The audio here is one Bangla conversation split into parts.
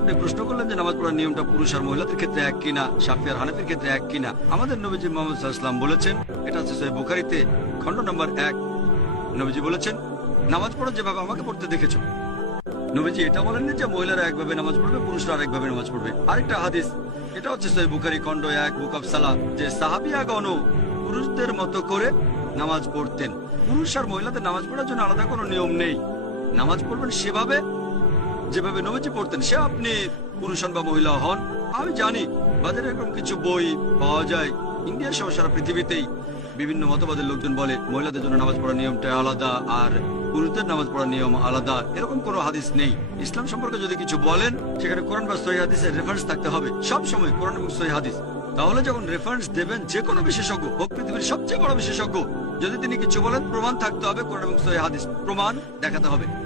আপনি প্রশ্ন করলেন যে নামাজ পড়ার নিয়মটা পুরুষ আর মহিলাদের ক্ষেত্রে এক কিনা ক্ষেত্রে এক কিনা। আমাদের নবীজি মোহাম্মদ বলেছেন, এটা আছে বুখারিতে, খণ্ড নম্বর এক। নবীজি বলেছেন, নামাজ যেভাবে আমাকে পড়তে দেখেছ। নবীজি এটা বলেননি যে মহিলারা একভাবে নামাজ পড়বে, পুরুষরা আরেকভাবে নামাজ পড়বে। আরেকটা হাদিস, এটা হচ্ছে বুখারি, খণ্ড এক, বুক অফ সালা যে সাহাবিয়াগণ পুরুষদের মতো করে নামাজ পড়তেন। পুরুষ আর মহিলাদের নামাজ পড়ার জন্য আলাদা কোনো নিয়ম নেই। নামাজ পড়বেন সেভাবে যেভাবে নবীজি পড়তেন, সে আপনি পুরুষ বা মহিলা হন। আমি জানি বাজারে এরকম কিছু বই পাওয়া যায়। ইন্ডিয়া সহ সারা পৃথিবীতেই বিভিন্ন মতবাদের লোকজন বলে, মহিলাদের জন্য নামাজ পড়ার নিয়মটা আলাদা আর পুরুষদের নামাজ পড়ার নিয়ম আলাদা। এরকম কোনো হাদিস নেই। ইসলাম সম্পর্কে যদি কিছু বলেন, সেখানে কোরআন বা সহি হাদিসের রেফারেন্স থাকতে হবে। সব সময় কোরআন এবং সহি হাদিস। তাহলে যখন রেফারেন্স দেবেন যে কোনো বিশেষজ্ঞ, হোক পৃথিবীর সবচেয়ে বড় বিশেষজ্ঞ, যদি তিনি কিছু বলেন, প্রমাণ থাকতে হবে কোরআন এবং সহি হাদিস। প্রমাণ দেখাতে হবে।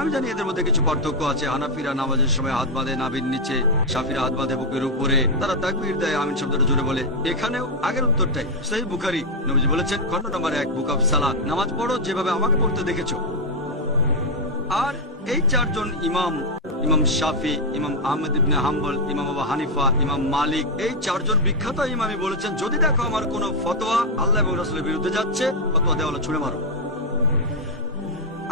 আমি জানি এদের মধ্যে কিছু পার্থক্য আছে। হানাফিরা নামাজের সময় হাত বাঁধে, নাভির নিচে। সাফিরা হাত বাঁধে বুকের উপরে। তারা তাকবীর দেয়, আমিন শব্দটা জোরে বলে। এখানেও আগের উত্তরটাই। সেই বুখারি। নবীজি বলেছেন খন্ড নম্বর এক, বুক অফ সালাদ নামাজ পড়ো যেভাবে আমাকে পড়তে দেখেছ। আর এই চারজন ইমাম ইমাম শাফি, ইমাম আহমেদ ইবনে হাম্বল, ইমাম আবু হানিফা, ইমাম মালিক, এই চারজন বিখ্যাত ইমামই বলেছেন, যদি দেখো আমার কোন ফতোয়া আল্লাহ এবং রাসূলের বিরুদ্ধে যাচ্ছে, ফতোয়া দেওয়ালে ছুড়ে মারো।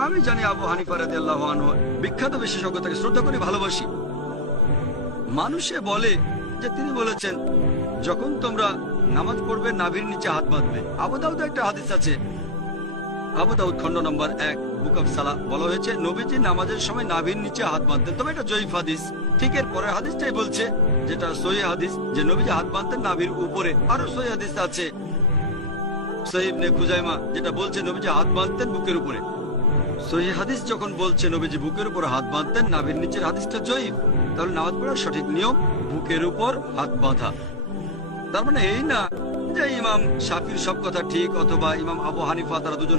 আমি জানি আবু হানিফা রাদিয়াল্লাহু আনহু বিখ্যাত বিশেষজ্ঞ, তাকে শ্রদ্ধা করি ভালোবাসি। মানুষে বলে যে তিনি বলেছেন, যখন তোমরা নামাজ পড়বে, নাভির নিচে হাত বাঁধবে। আবু দাউদে একটা হাদিস আছে। আবু দাউদ খন্ড নম্বর এক, বুক অফ সালা বলা হয়েছে, নবীজি নামাজের সময় নাভির নিচে হাত বাঁধতেন। তবে এটা জয়ীফ হাদিস। ঠিক এর পরের হাদিসটাই বলছে, যেটা সহি হাদিস, যে নবীজি হাত বাঁধতেন নাভির উপরে। আরও সহি হাদিস আছে সহিব নে খুজাইমা, যেটা বলছে, নবীজি হাত বাঁধতেন বুকের উপরে। সহি হাদিস যখন বলছে নবীজি বুকের উপর হাত বাঁধতেন, নাভির নিচের হাদিসটা তাহলে নামাজ পড়ার সঠিক নিয়ম, বুকের উপর হাত বাঁধা। তার মানে এই না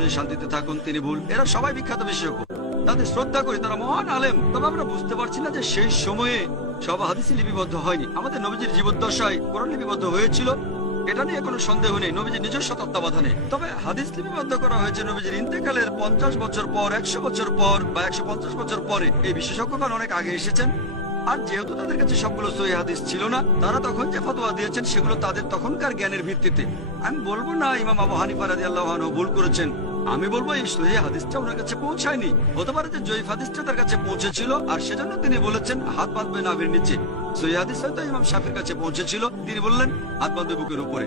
শান্তিতে থাকুন, তিনি ভুল। এরা সবাই বিখ্যাত বিশেষজ্ঞ। তাদের শ্রদ্ধা করি, তারা মহান আলেম। তবে আমরা বুঝতে পারছি না যে সেই সময়ে সব হাদিসই লিপিবদ্ধ হয়নি। আমাদের নবীজির জীবদ্দশায় কোরআন লিপিবদ্ধ হয়েছিল। এটা নিয়ে কোনো সন্দেহ নেই, নবীজির নিজস্ব তত্ত্বাবধানে। তবে হাদিস লিপিবদ্ধ করা হয়েছে নবীজির ইন্তেকালের পঞ্চাশ বছর পর, একশো বছর পর বা একশো পঞ্চাশ বছর পরে। এই বিশেষজ্ঞগণ অনেক আগে এসেছেন। আর যেহেতু তাদের কাছে সবগুলো সহি হাদিস ছিল না, তারা তখন যে ফতোয়া দিয়েছেন সেগুলো তাদের তখনকার জ্ঞানের ভিত্তিতে। আমি বলব না ইমাম আবু হানিফা আদি আল্লাহন ভুল করেছেন। আমি বলব, এই সহি হাদিসটা ওনার কাছে পৌঁছায়নি। হতে পারে যে জয়ীফ হাদিসটা তার কাছে পৌঁছেছিল, আর সেজন্য তিনি বলেছেন, হাত বাঁধবে নাভির নিচে। সহি হাদিস হয়তো ইমাম শাফির কাছে পৌঁছেছিল, তিনি বললেন, হাত বাঁধবে বুকের উপরে।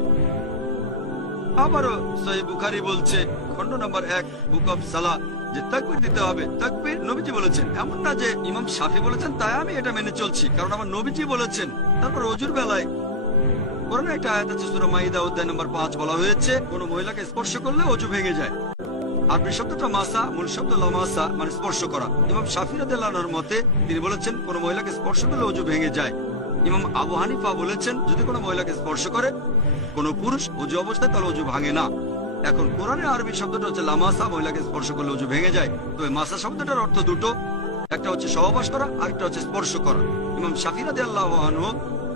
আবারও সহি বুখারি বলছে খন্ড নম্বর এক, বুক অফ সালা যে তাকবির দিতে হবে। তাকবির নবীজি বলেছেন, এমন না যে ইমাম শাফি বলেছেন, তাই আমি এটা মেনে চলছি। কারণ আমার নবীজি বলেছেন, তারপর অজুর বেলায় কোরআনে একটা আয়াত আছে, সূরা মাইদা অধ্যায় নম্বর পাঁচ বলা হয়েছে, কোন মহিলাকে স্পর্শ করলে অজু ভেঙে যায়। আরবি শব্দটা মাসা, মূল শব্দ লামাসা মানে স্পর্শ করা। ইমাম শাফি মতে, তিনি বলেছেন, কোন মহিলাকে স্পর্শ করলে অজু ভেঙে যায়। ইমাম আবু হানিফা বলেছেন, যদি কোনো মহিলাকে স্পর্শ করে, কোন পুরুষ অজু অবস্থায় তাহলে অজু ভাঙে না। এখন কোরআনে আরবি শব্দটা হচ্ছে লামাসা, মহিলাকে স্পর্শ করলে অজু ভেঙে যায়। তবে মাসা শব্দটার অর্থ দুটো। একটা হচ্ছে সহবাস করা আরেকটা হচ্ছে স্পর্শ করা। ইমাম শাফিরাদ আল্লাহ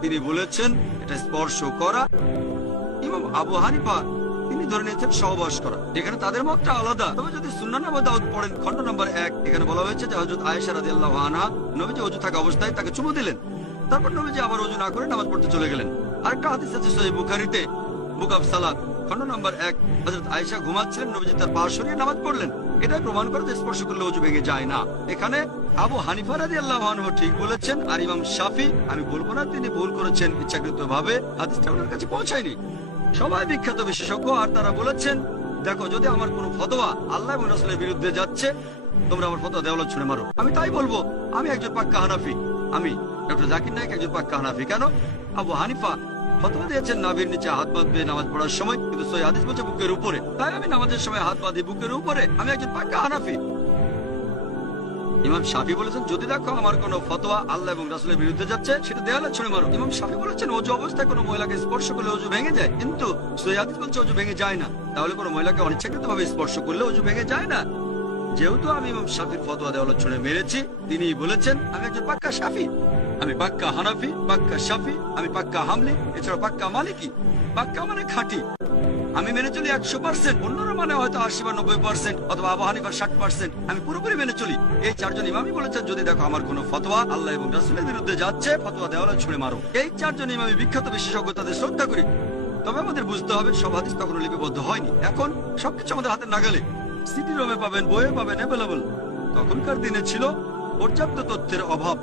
তিনি বলেছেন, এটা স্পর্শ করা। ইমাম আবু হানিফা তিনি ধরে নিয়েছেন সহবাস করা। এখানে তাদের মতটা আলাদা। তবে যদি সুন্নান দাউদ পড়েন খন্ড নম্বর এক, এখানে বলা হয়েছে যে হযরত আয়েশা রাদিয়াল্লাহু আনহা নবীজি অজু থাকা অবস্থায় তাকে চুমু দিলেন। তারপর নবীজি আবার অজু না করে নামাজ পড়তে চলে গেলেন। আরেকটা হাদিস আছে সহিহ বুখারীতে, বুক অফ সালাত খন্ড নম্বর এক, হযরত আয়েশা ঘুমাচ্ছিলেন, নবীজি তার পা সরিয়ে নামাজ পড়লেন। এটাই প্রমাণ করে যে স্পর্শ করলে অজু ভেঙে যায় না। এখানে আবু হানিফা রাদিয়াল্লাহু আনহু ঠিক বলেছেন, আর ইমাম শাফি, আমি বলব না তিনি ভুল করেছেন ইচ্ছাকৃত ভাবে হাদিসটা ওনার কাছে পৌঁছায়নি। সবাই বিখ্যাত বিশেষজ্ঞ, আর তারা বলেছেন, দেখো, যদি আমার কোনো ফতোয়া আল্লাহ এবং বিরুদ্ধে যাচ্ছে, তোমরা আমার ফতোয়া দেওয়াল ছুঁড়ে মারো। আমি তাই বলব, আমি একজন পাক্কা হানাফি। আমি ডক্টর জাকির নায়ক একজন পাক্কা হানাফি। কেন? আবু হানিফা নাভির নিচে হাত নামাজ পড়ার সময়, কিন্তু বুকের উপরে। তাই আমি নামাজের সময় হাত বুকের উপরে। আমি একজন পাক্কা হানাফি। ইমাম শাফি বলেছেন, যদি দেখো আমার কোনো ফতোয়া আল্লাহ এবং রাসুলের বিরুদ্ধে যাচ্ছে, সেটা দেওয়ালে ছুঁড়ে মারো। ইমাম শাফি বলেছেন, অজু অবস্থায় মহিলাকে স্পর্শ করলে অজু ভেঙে যায়, কিন্তু বলছে অজু ভেঙে যায় না। তাহলে মহিলাকে অনিচ্ছাকৃত ভাবে স্পর্শ করলে অজু ভেঙে যায় না? যেহেতু আমি ইমাম শাফির ফতোয়া দেওয়ালে ছুঁড়ে মেরেছি তিনি বলেছেন, আমি একজন পাক্কা শাফি, আমি পাক্কা হানাফি, পাক্কা শাফি, আমি পাক্কা হামলি এছাড়া পাক্কা মালিকি, পাক্কা মানে খাঁটি। আমি মেনে চলি একশো পার্সেন্ট অন্যরা মানে হয়তো আশি বা নব্বই পার্সেন্ট অথবা আবু হানিফার ষাট পার্সেন্ট আমি পুরোপুরি মেনে চলি। এই চারজন ইমামি বলেছেন, যদি দেখো আমার কোনো ফতোয়া, আল্লাহ এবং রাসুলের বিরুদ্ধে যাচ্ছে, ফতোয়া দেওয়ালে ছুঁড়ে মারো। এই চারজন ইমামি বিখ্যাত বিশেষজ্ঞ তাদের শ্রদ্ধা করি। তবে আমাদের বুঝতে হবে, সব হাদিস তখনও লিপিবদ্ধ হয়নি। এখন সবকিছু আমাদের হাতের নাগালে। সিটি রোমে পাবেন, বইয়ে পাবেন অ্যাভেলেবল তখনকার দিনে ছিল পর্যাপ্ত তথ্যের অভাব।